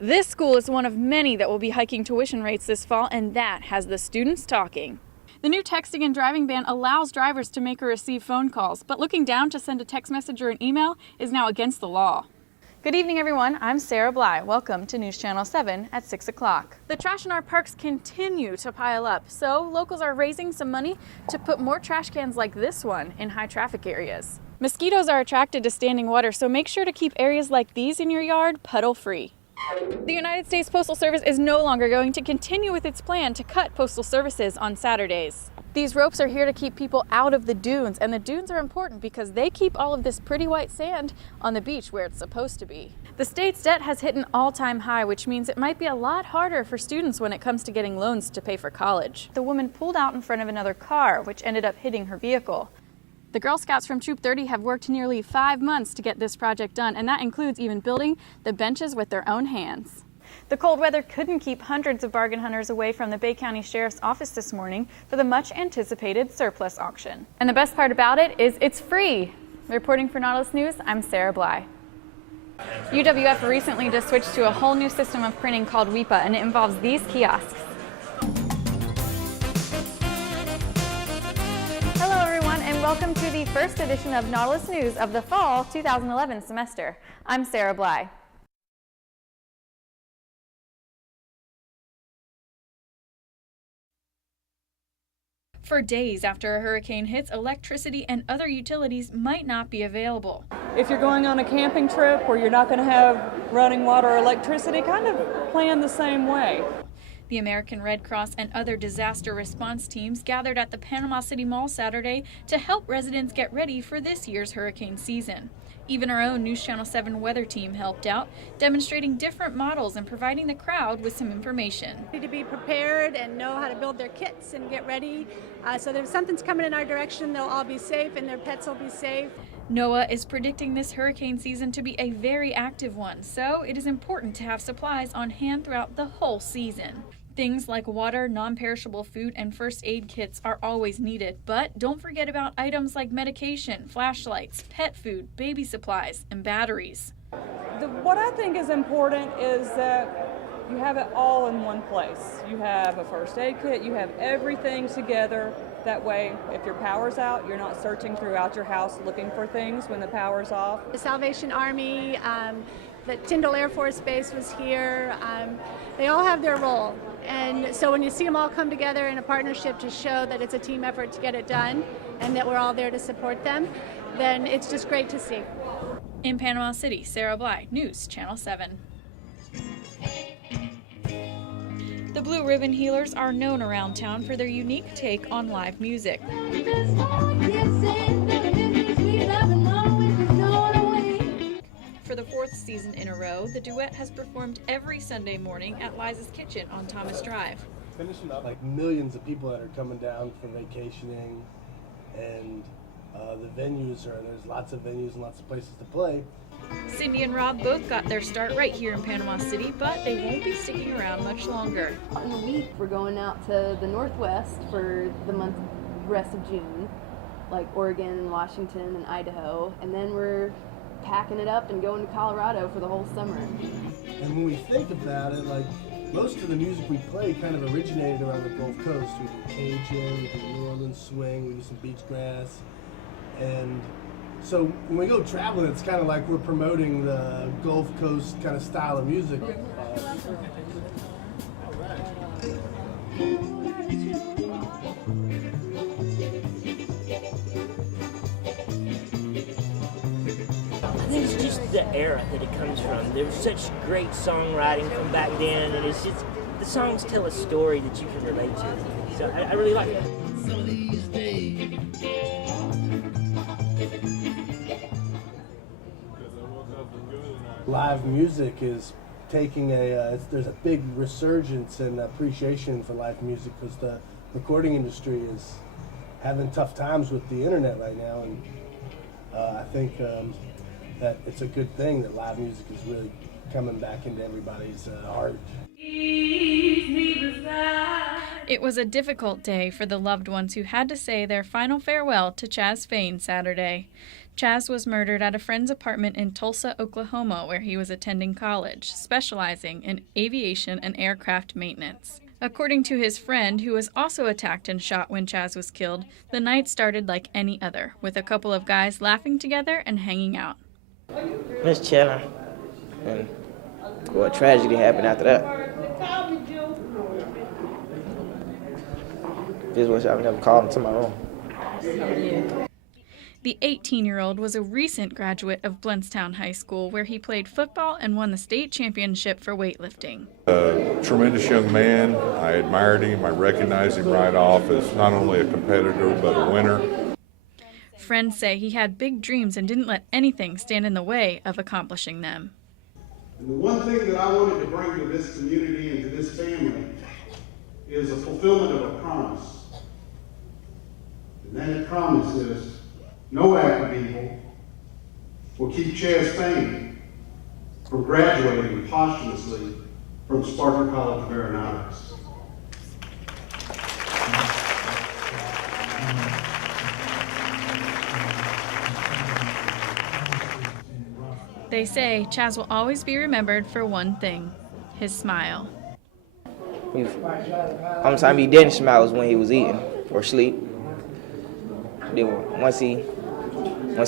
This school is one of many that will be hiking tuition rates this fall, and that has the students talking. The new texting and driving ban allows drivers to make or receive phone calls, but looking down to send a text message or an email is now against the law. Good evening, everyone. I'm Sarah Blei. Welcome to News Channel 7 at 6 o'clock. The trash in our parks continue to pile up, so locals are raising some money to put more trash cans like this one in high traffic areas. Mosquitoes are attracted to standing water, so make sure to keep areas like these in your yard puddle-free. The United States Postal Service is no longer going to continue with its plan to cut postal services on Saturdays. These ropes are here to keep people out of the dunes, and the dunes are important because they keep all of this pretty white sand on the beach where it's supposed to be. The state's debt has hit an all-time high, which means it might be a lot harder for students when it comes to getting loans to pay for college. The woman pulled out in front of another car, which ended up hitting her vehicle. The Girl Scouts from Troop 30 have worked nearly 5 months to get this project done, and that includes even building the benches with their own hands. The cold weather couldn't keep hundreds of bargain hunters away from the Bay County Sheriff's Office this morning for the much-anticipated surplus auction. And the best part about it is it's free. Reporting for Nautilus News, I'm Sarah Blei. UWF recently just switched to a whole new system of printing called WEPA, and it involves these kiosks. Hello everyone, and welcome to the first edition of Nautilus News of the fall 2011 semester. I'm Sarah Blei. For days after a hurricane hits, electricity and other utilities might not be available. If you're going on a camping trip where you're not going to have running water or electricity, kind of plan the same way. The American Red Cross and other disaster response teams gathered at the Panama City Mall Saturday to help residents get ready for this year's hurricane season. Even our own News Channel 7 weather team helped out, demonstrating different models and providing the crowd with some information. To be prepared and know how to build their kits and get ready. So if something's coming in our direction, they'll all be safe and their pets will be safe. NOAA is predicting this hurricane season to be a very active one, so it is important to have supplies on hand throughout the whole season. Things like water, non-perishable food, and first aid kits are always needed, but don't forget about items like medication, flashlights, pet food, baby supplies, and batteries. What I think is important is that you have it all in one place. You have a first aid kit, you have everything together. That way, if your power's out, you're not searching throughout your house looking for things when the power's off. The Salvation Army, the Tyndall Air Force Base was here. They all have their role. And so when you see them all come together in a partnership to show that it's a team effort to get it done and that we're all there to support them, then it's just great to see. In Panama City, Sarah Blei, News Channel 7. The Blue Ribbon Healers are known around town for their unique take on live music. For the 4th season in a row, the duet has performed every Sunday morning at Liza's Kitchen on Thomas Drive. Finishing up like millions of people that are coming down for vacationing, and the venues there's lots of venues and lots of places to play. Cindy and Rob both got their start right here in Panama City, but they won't be sticking around much longer. In a week, we're going out to the Northwest for the rest of June, like Oregon and Washington and Idaho, and then we're packing it up and going to Colorado for the whole summer. And when we think about it, like most of the music we play kind of originated around the Gulf Coast. We do Cajun, we do New Orleans swing, we do some beach grass, and so when we go traveling, it's kind of like we're promoting the Gulf Coast kind of style of music. I think it's just the era that it comes from. There was such great songwriting from back then, and it's just, the songs tell a story that you can relate to. So I really like it. Some of these days. Live music is taking there's a big resurgence and appreciation for live music because the recording industry is having tough times with the internet right now, and I think that it's a good thing that live music is really coming back into everybody's art. It was a difficult day for the loved ones who had to say their final farewell to Chaz Fain Saturday. Chaz was murdered at a friend's apartment in Tulsa, Oklahoma, where he was attending college, specializing in aviation and aircraft maintenance. According to his friend, who was also attacked and shot when Chaz was killed, the night started like any other, with a couple of guys laughing together and hanging out. Just chilling, and what tragedy happened after that. Just wish I never called him to my room. The 18-year-old was a recent graduate of Blountstown High School, where he played football and won the state championship for weightlifting. A tremendous young man. I admired him. I recognized him right off as not only a competitor, but a winner. Friends say he had big dreams and didn't let anything stand in the way of accomplishing them. And the one thing that I wanted to bring to this community and to this family is a fulfillment of a promise. And that promise is no act of evil will keep Chaz Payne from graduating posthumously from Spartan College of Aeronautics. They say Chaz will always be remembered for one thing, his smile. Only time he didn't smile was when he was eating or sleep. Then once he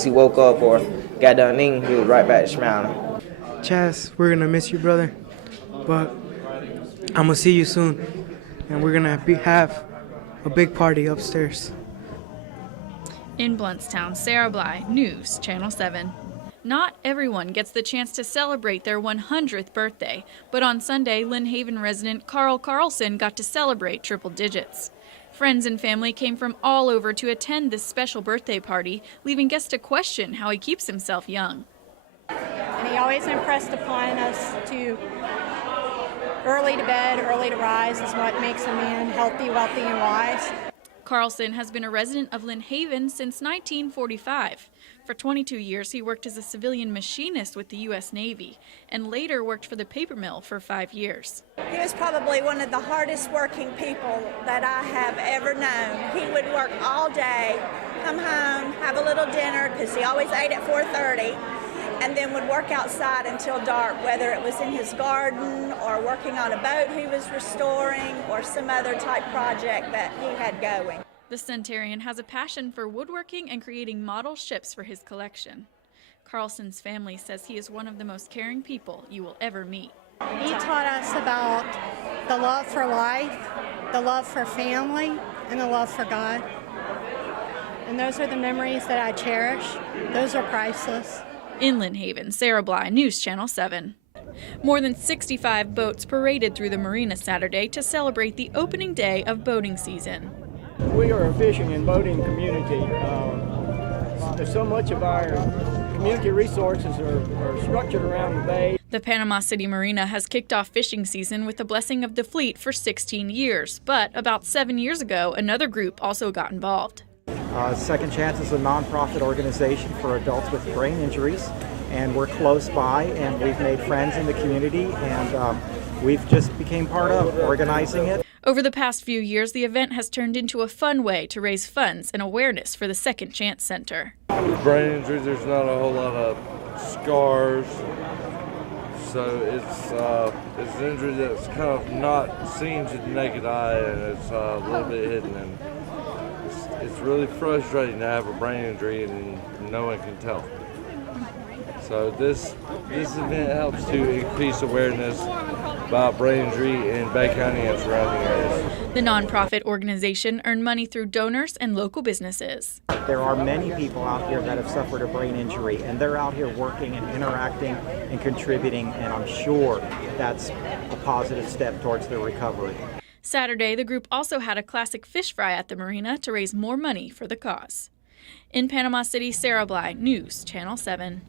woke up or got done eating, he was right back to smiling. Chaz, we're gonna miss you, brother, but I'm gonna see you soon, and we're gonna have a big party upstairs. In Blountstown, Sarah Blei, News, Channel 7. Not everyone gets the chance to celebrate their 100th birthday, but on Sunday, Lynn Haven resident Carl Carlson got to celebrate triple digits. Friends and family came from all over to attend this special birthday party, leaving guests to question how he keeps himself young. And he always impressed upon us to early to bed, early to rise is what makes a man healthy, wealthy, and wise. Carlson has been a resident of Lynn Haven since 1945. For 22 years, he worked as a civilian machinist with the U.S. Navy and later worked for the paper mill for 5 years. He was probably one of the hardest working people that I have ever known. He would work all day, come home, have a little dinner, because he always ate at 4:30, and then would work outside until dark, whether it was in his garden or working on a boat he was restoring or some other type project that he had going. The centenarian has a passion for woodworking and creating model ships for his collection. Carlson's family says he is one of the most caring people you will ever meet. He taught us about the love for life, the love for family, and the love for God. And those are the memories that I cherish. Those are priceless. In Lynn Haven, Sarah Blei, News Channel 7. More than 65 boats paraded through the marina Saturday to celebrate the opening day of boating season. We are a fishing and boating community. There's so much of our community resources are structured around the bay. The Panama City Marina has kicked off fishing season with the blessing of the fleet for 16 years, but about 7 years ago, another group also got involved. Second Chance is a nonprofit organization for adults with brain injuries, and we're close by, and we've made friends in the community, and we've just became part of organizing it. Over the past few years, the event has turned into a fun way to raise funds and awareness for the Second Chance Center. With brain injuries, there's not a whole lot of scars, so it's an injury that's kind of not seen to the naked eye, and it's a little bit hidden. And it's really frustrating to have a brain injury and no one can tell. So this event helps to increase awareness about brain injury in Bay County and surrounding areas. The nonprofit organization earned money through donors and local businesses. There are many people out here that have suffered a brain injury, and they're out here working and interacting and contributing, and I'm sure that's a positive step towards their recovery. Saturday, the group also had a classic fish fry at the marina to raise more money for the cause. In Panama City, Sarah Blei, News Channel 7.